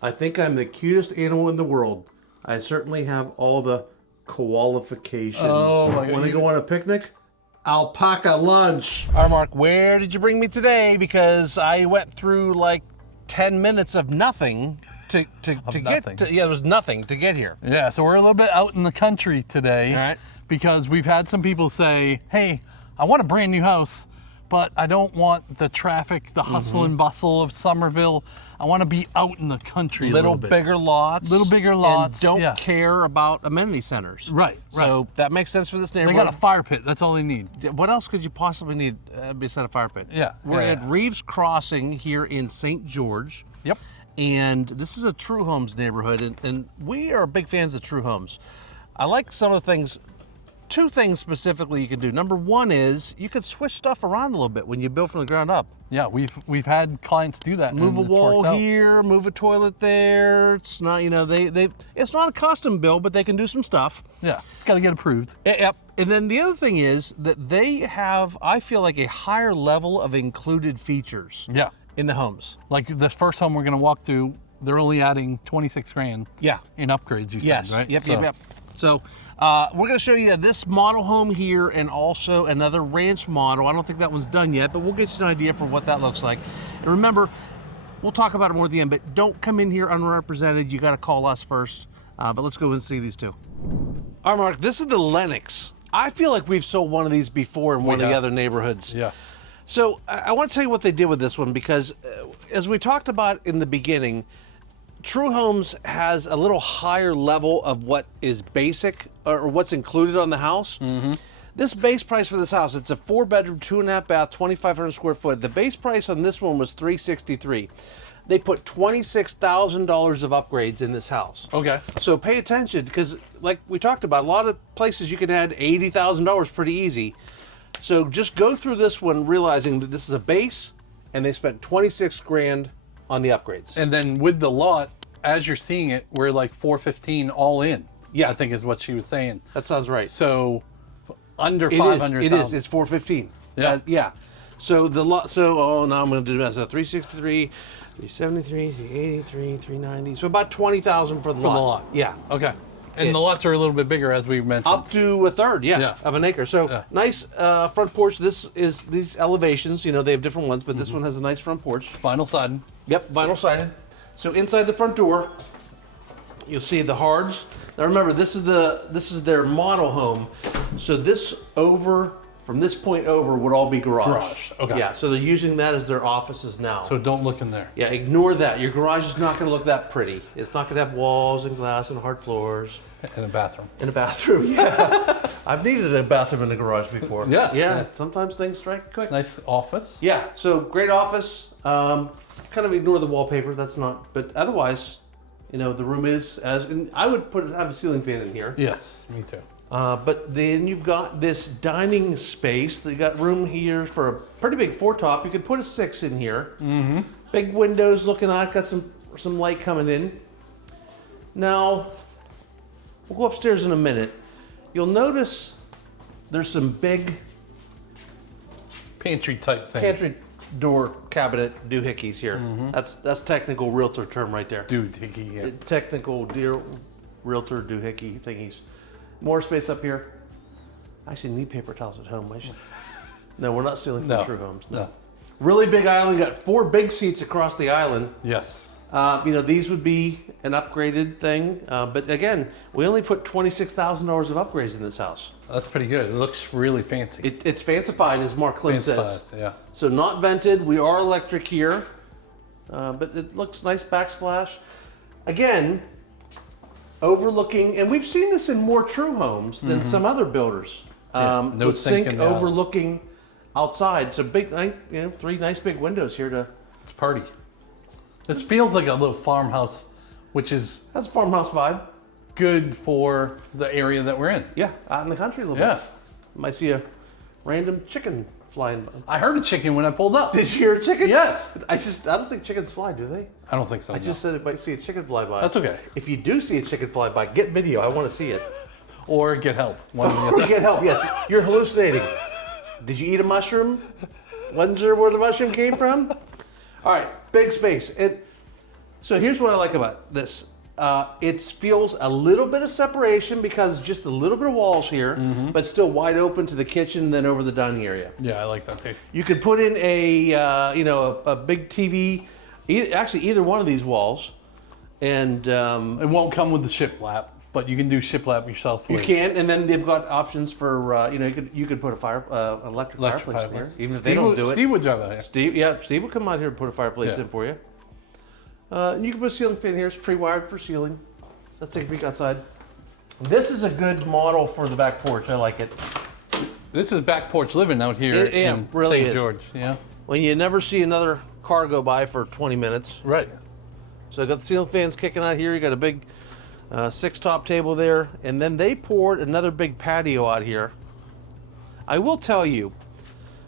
I think I'm the cutest animal in the world. I certainly have all the qualifications. Oh my God. Want to go on a picnic? Alpaca lunch. All right, Mark, where did you bring me today? Because I went through like 10 minutes of nothing to get to, yeah, there was nothing to get here. Yeah, so we're a little bit out in the country today. All right. Because we've had some people say, hey, I want a brand new house, but I don't want the traffic, the hustle and bustle of Somerville. I want to be out in the country a little bit. Bigger lots. Little bigger lots. And don't care about amenity centers. Right. So that makes sense for this They neighborhood. got a fire pit. That's all they need. What else could you possibly need besides a fire pit? Yeah. We're yeah, at Reeves Crossing here in St. George. Yep. And this is a True Homes neighborhood, and we are big fans of True Homes. I like some of the things. Two things specifically you can do. Number one is you can switch stuff around a little bit when you build from the ground up. Yeah, we've had clients do that. Move a and it's wall worked out. here, move a toilet there. It's not, you know, it's not a custom build, but they can do some stuff. Yeah, got to get approved. Yep. And then the other thing is that they have, I feel like, a higher level of included features. Yeah. In the homes. Like the first home we're going to walk through, they're only adding 26 grand. Yeah. In upgrades, you said, right? Yep. So we're going to show you this model home here and also another ranch model. I don't think that one's done yet, but we'll get you an idea for what that looks like. And remember, we'll talk about it more at the end, but don't come in here unrepresented. You got to call us first. But let's go and see these two. All right, Mark, this is the Lennox. I feel like we've sold one of these before in one of the other neighborhoods. Yeah. So I want to tell you what they did with this one, because as we talked about in the beginning, True Homes has a little higher level of what is basic or what's included on the house. Mm-hmm. This base price for this house, it's a 4-bedroom, 2.5 bath, 2,500 square foot. The base price on this one was $363,000. They put $26,000 of upgrades in this house. Okay. So pay attention, because like we talked about, a lot of places you can add $80,000 pretty easy. So just go through this one realizing that this is a base, and they spent 26 grand on the upgrades. And then with the lot, as you're seeing it, we're like 415 all in. Yeah. I think is what she was saying. That sounds right. So under It 500,000. is. It is. It's 415. Yeah. Yeah. So the lot. So now I'm going to do that. So 363, 373, 383, 390. So about 20,000 for the lot. For the lot. Yeah. Okay. And the lots are a little bit bigger, as we mentioned. Up to a third, of an acre. So nice front porch. This is these elevations. You know, they have different ones, but this one has a nice front porch. Vinyl siding. Yep, vinyl sided. So inside the front door, you'll see the hards. Now remember, this is their model home. So this from this point over would all be garage. Okay. Yeah. So they're using that as their offices now. So don't look in there. Yeah, ignore that. Your garage is not going to look that pretty. It's not going to have walls and glass and hard floors. And a bathroom. In a bathroom, yeah. I've needed a bathroom in the garage before. Yeah. Sometimes things strike quick. Nice office. Yeah. So great office. Kind of ignore the wallpaper. That's not. But otherwise, you know, the room is as. And I would have a ceiling fan in here. Yes, me too. But then you've got this dining space. You got room here for a pretty big 4-top. You could put a 6 in here. Mm-hmm. Big windows looking out. Got some light coming in. Now, we'll go upstairs in a minute. You'll notice there's some big Pantry type thing. pantry door cabinet doohickeys here. Mm-hmm. That's technical realtor term right there. Doohickey, yeah. Technical realtor doohickey thingies. More space up here. I actually need paper towels at home. No, we're not stealing from True Homes. No. Really big island. Got 4 big seats across the island. Yes. You know, these would be an upgraded thing. But again, we only put $26,000 of upgrades in this house. That's pretty good. It looks really fancy. It's fancified, as Mark Clint says. Yeah. So not vented. We are electric here. But it looks nice backsplash. Again, overlooking, and we've seen this in more True Homes than some other builders. No with sink sink overlooking outside. So big, 3 nice big windows here to. It's party. This feels like a little farmhouse, which is That's a farmhouse vibe. good for the area that we're in. Yeah, out in the country a little bit. Might see a random chicken flying by. I heard a chicken when I pulled up. Did you hear a chicken? Yes. I don't think chickens fly, do they? I don't think so. I just said it might see a chicken fly by. That's okay. If you do see a chicken fly by, get video. I want to see it. Or get help. Or get help. Yes, you're hallucinating. Did you eat a mushroom? Wasn't sure where the mushroom came from? All right, big space. So here's what I like about this. It feels a little bit of separation because just a little bit of walls here, but still wide open to the kitchen and then over the dining area. Yeah, I like that too. You could put in a big TV, actually either one of these walls, and It won't come with the shiplap, but you can do shiplap yourself. you can. And then they've got options for you could put a electric fireplace in here, even if they don't do it. Steve would drive out here. Steve would come out here and put a fireplace in for you. And you can put a ceiling fan here. It's pre-wired for ceiling. Let's take a peek outside. This is a good model for the back porch. I like it. This is back porch living out here in really St. is. George. Yeah. When you never see another car go by for 20 minutes. Right. So I got the ceiling fans kicking out here. You got a big 6-top table there. And then they poured another big patio out here. I will tell you,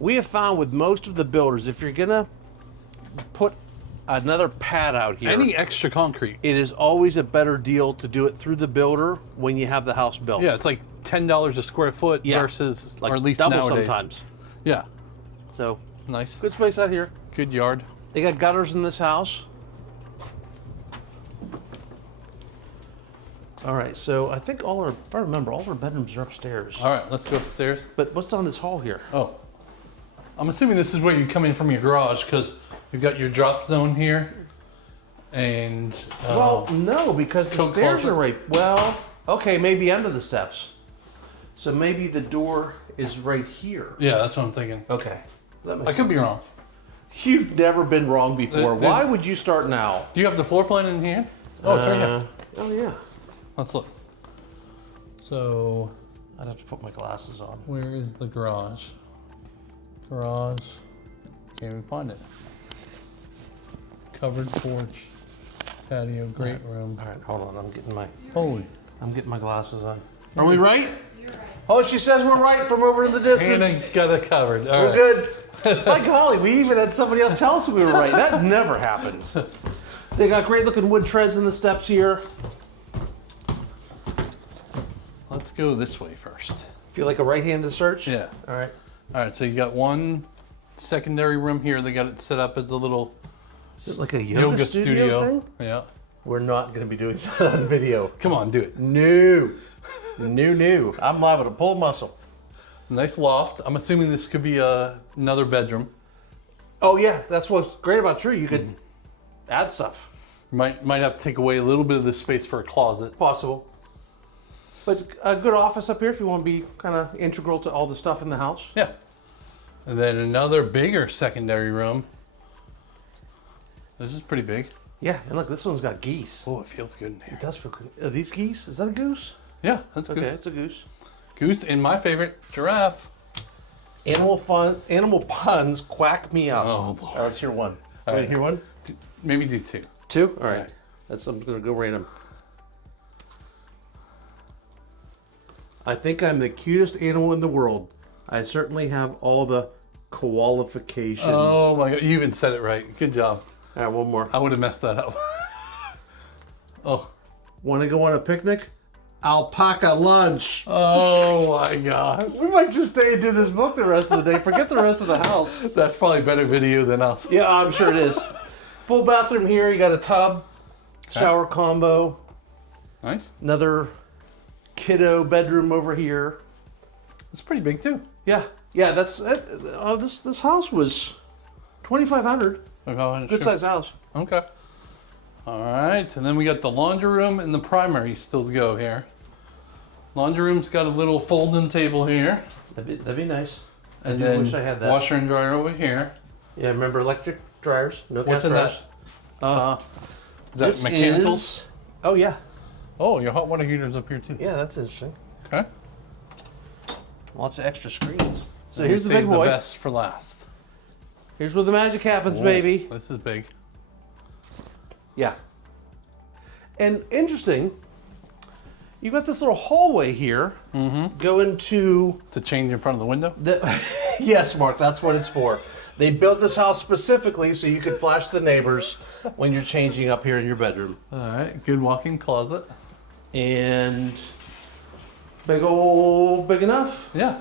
we have found with most of the builders, if you're going to put another pad out here, Any extra concrete. it is always a better deal to do it through the builder when you have the house built. Yeah, it's like $10 a square foot versus, like or at least double nowadays. sometimes. Yeah. So Nice. good space out here. Good yard. They got gutters in this house. All right, so I think if I remember, all our bedrooms are upstairs. All right, let's go upstairs. But what's down this hall here? Oh. I'm assuming this is where you come in from your garage because you've got your drop zone here. And Well, no, because the Coat stairs closet. are right. Well, okay, maybe under the steps. So maybe the door is right here. yeah, that's what I'm thinking. Okay. That makes I could be sense. wrong. You've never been wrong before. There- Why would you start now? Do you have the floor plan in here? Oh, it's right here. Oh, yeah. Let's look. So, I'd have to put my glasses on. where is the garage? Garage. Can't even find it. Covered porch. Patio, great room. All right, hold on. Holy. I'm getting my glasses on. Are we right? You're right. Oh, she says we're right from over in the distance. Hannah got it covered. All We're right. good. My golly, we even had somebody else tell us we were right. That never happens. So they got great looking wood treads in the steps here. Let's go this way first. Feel like a right-handed search? Yeah. All right. All right, so you got one secondary room here. They got it set up as a little Is it like a yoga studio thing? Yeah. We're not going to be doing that on video. Come on, do it. No. I'm liable to pull muscle. Nice loft. I'm assuming this could be another bedroom. Oh, yeah. That's what's great about True. You could add stuff. Might have to take away a little bit of the space for a closet. Possible. But a good office up here if you want to be kind of integral to all the stuff in the house. Yeah. And then another bigger secondary room. This is pretty big. Yeah, and look, this one's got geese. Oh, it feels good in here. It does feel good. Are these geese? Is that a goose? Yeah, that's Okay, good. it's a goose. Goose and my favorite, giraffe. Animal puns quack me up. Oh, All Lord. right, let's hear one. All right. Hear one? Maybe do two. Two? All right. All right. I'm going to go random. I think I'm the cutest animal in the world. I certainly have all the qualifications. Oh my God, you even said it right. Good job. All right, one more. I would have messed that up. Oh. Want to go on a picnic? Alpaca lunch. Oh my God. We might just stay and do this book the rest of the day. Forget the rest of the house. That's probably better video than us. Yeah, I'm sure it is. Full bathroom here. You got a tub, shower combo, Nice. another kiddo bedroom over here. It's pretty big too. Yeah. That's this house was $2,500. Okay, Good size house. Okay. All right, and then we got the laundry room and the primary still to go here. Laundry room's got a little folding table here. That'd be nice. And do then wish I had that. washer and dryer over here. Yeah, remember electric dryers? No What's gas in dryers. Is that This mechanical? is. Oh yeah, Oh, your hot water heater's up here too. yeah, that's interesting. Okay. Lots of extra screens. So And here's the we big saved boy. The best for last. Here's where the magic happens, Whoa, baby. This is big. Yeah. And interesting, you've got this little hallway here going to To change in front of the window? the. Yes, Mark, that's what it's for. They built this house specifically so you could flash the neighbors when you're changing up here in your bedroom. All right, good walk-in closet. And big enough. Yeah,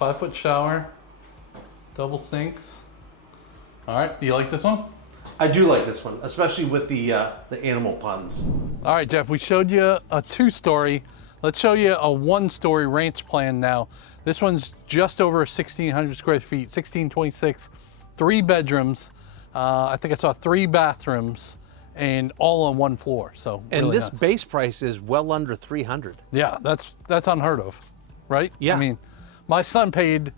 5-foot shower, double sinks. All right, you like this one? I do like this one, especially with the animal puns. All right, Jeff, we showed you a 2-story. Let's show you a 1-story ranch plan now. This one's just over 1,600 square feet, 1,626, 3 bedrooms. I think I saw 3 bathrooms, and all on 1 floor. So and really this nice. base price is well under $300. Yeah, that's unheard of, right? Yeah. I mean, my son paid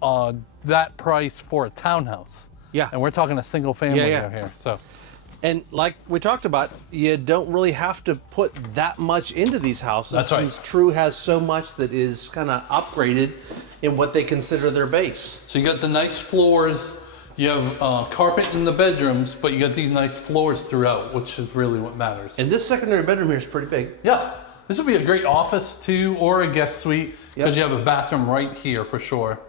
that price for a townhouse. Yeah. And we're talking a single family out here. So. And like we talked about, you don't really have to put that much into these houses. That's right. Since True has so much that is kind of upgraded in what they consider their base. So you got the nice floors. You have carpet in the bedrooms, but you got these nice floors throughout, which is really what matters. And this secondary bedroom here is pretty big. Yeah, this would be a great office too, or a guest suite, because you have a bathroom right here for sure.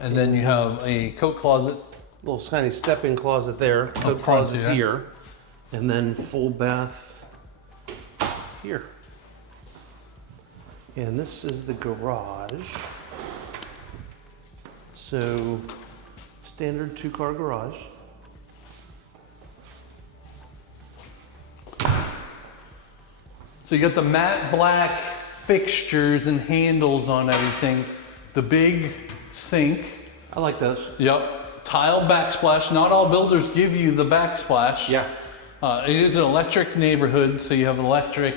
And then you have a coat closet. Little tiny step-in closet there, coat closet here, and then full bath here. And this is the garage. So, standard 2-car garage. So you got the matte black fixtures and handles on everything. The big sink. I like those. Yep. Tile backsplash. Not all builders give you the backsplash. Yeah. It is an electric neighborhood, so you have electric.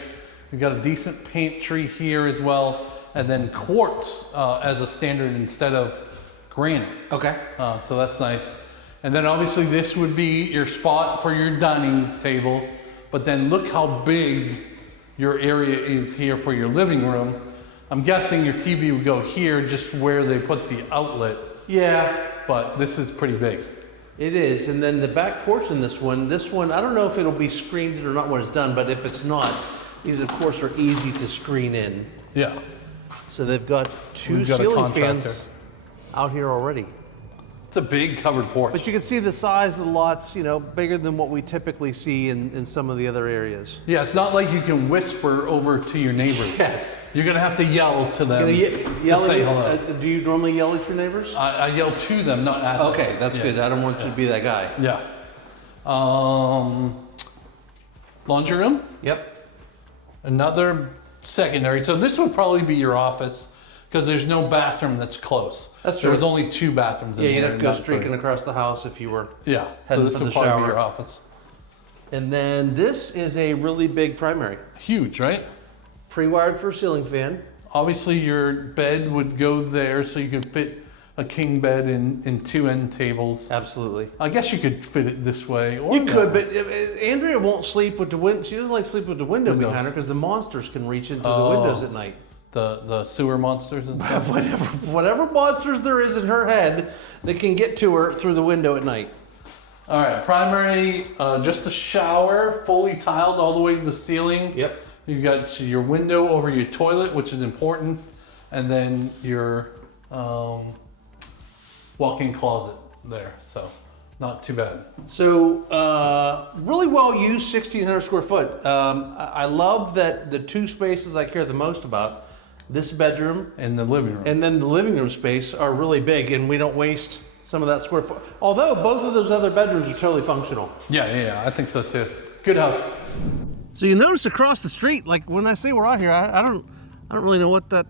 You've got a decent pantry here as well, and then quartz as a standard instead of granite. Okay. So that's nice. And then obviously this would be your spot for your dining table, but then look how big your area is here for your living room. I'm guessing your TV would go here, just where they put the outlet. Yeah. But this is pretty big. It is, and then the back porch in this one, I don't know if it'll be screened in or not when it's done, but if it's not, these of course are easy to screen in. Yeah. So they've got 2 We've got a ceiling contractor. fans out here already. It's a big covered porch. But you can see the size of the lots, you know, bigger than what we typically see in some of the other areas. Yeah, it's not like you can whisper over to your neighbors. Yes. You're gonna have to yell to them Yell to say at, hello. do you normally yell at your neighbors? I yell to them, not at them. Okay, that's good. I don't want you to be that guy. Yeah. Laundry room, Yep. another secondary. So this would probably be your office because there's no bathroom that's close. That's true. There's only 2 bathrooms in Yeah, here. you'd have to go not streaking 3. across the house if you were. Yeah, so heading this for would the probably be shower. your office. And then this is a really big primary. Huge, right? Pre-wired for a ceiling fan. Obviously your bed would go there so you could fit a king bed in 2 end tables. Absolutely. I guess you could fit it this way. Or You could, that. but Andrea won't sleep with the window. She doesn't like sleep with the window Windows. behind her because the monsters can reach into the Oh. windows at night. The sewer monsters and stuff. Whatever monsters there is in her head that can get to her through the window at night. All right, primary, just a shower, fully tiled all the way to the ceiling. Yep. You've got your window over your toilet, which is important, and then your walk-in closet there. So not too bad. So really well used, 1,600 square foot. I love that the 2 spaces I care the most about, this bedroom In the living room. and then the living room space, are really big, and we don't waste some of that square foot. Although both of those other bedrooms are totally functional. Yeah, I think so too. Good house. So you notice across the street, like when I say we're out here, I don't really know what that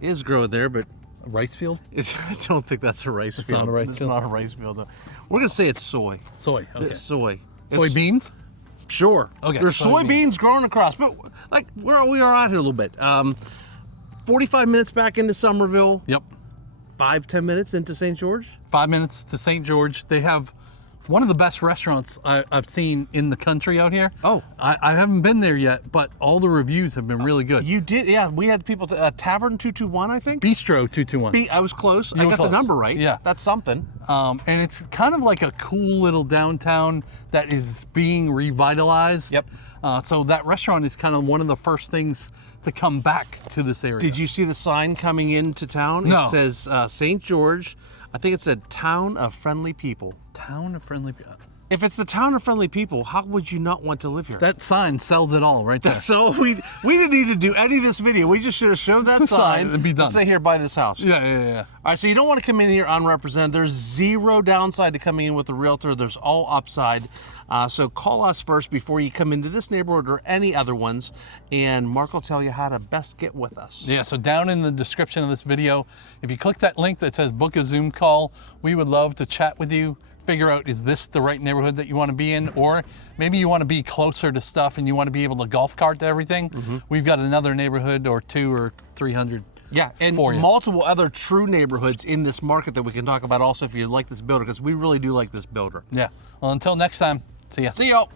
is growing there, but A rice field? I don't think that's a rice field. not a rice It's field? not a rice field. Though. We're gonna say it's soy. Soy. Okay. It's soy. Soybeans? Sure. Okay, There's soybeans growing across, but like we are out here a little bit. 45 minutes back into Somerville. Yep. 5-10 minutes into St. George. 5 minutes to St. George. They have one of the best restaurants I've seen in the country out here. Oh. I haven't been there yet, but all the reviews have been really good. You did, yeah. We had people to Tavern 221, I think. Bistro 221. I was close. You I were got close. the number right. Yeah. That's something. And it's kind of like a cool little downtown that is being revitalized. Yep. So that restaurant is kind of one of the first things to come back to this area. Did you see the sign coming into town? No. It says St. George. I think it's a town of friendly people. Town of friendly people. If it's the town of friendly people, how would you not want to live here? That sign sells it all right there. So we didn't need to do any of this video. We just should have showed that sign and be done. and say, here, buy this house. Yeah. All right, so you don't want to come in here unrepresented. There's zero downside to coming in with a realtor. There's all upside. So call us first before you come into this neighborhood or any other ones, and Mark will tell you how to best get with us. Yeah, so down in the description of this video, if you click that link that says book a Zoom call, we would love to chat with you, figure out, is this the right neighborhood that you want to be in? Or maybe you want to be closer to stuff and you want to be able to golf cart to everything. We've got another neighborhood or 200 or 300. Yeah, and for you. multiple other true neighborhoods in this market that we can talk about also if you like this builder, because we really do like this builder. Yeah, well, until next time, see ya. See y'all.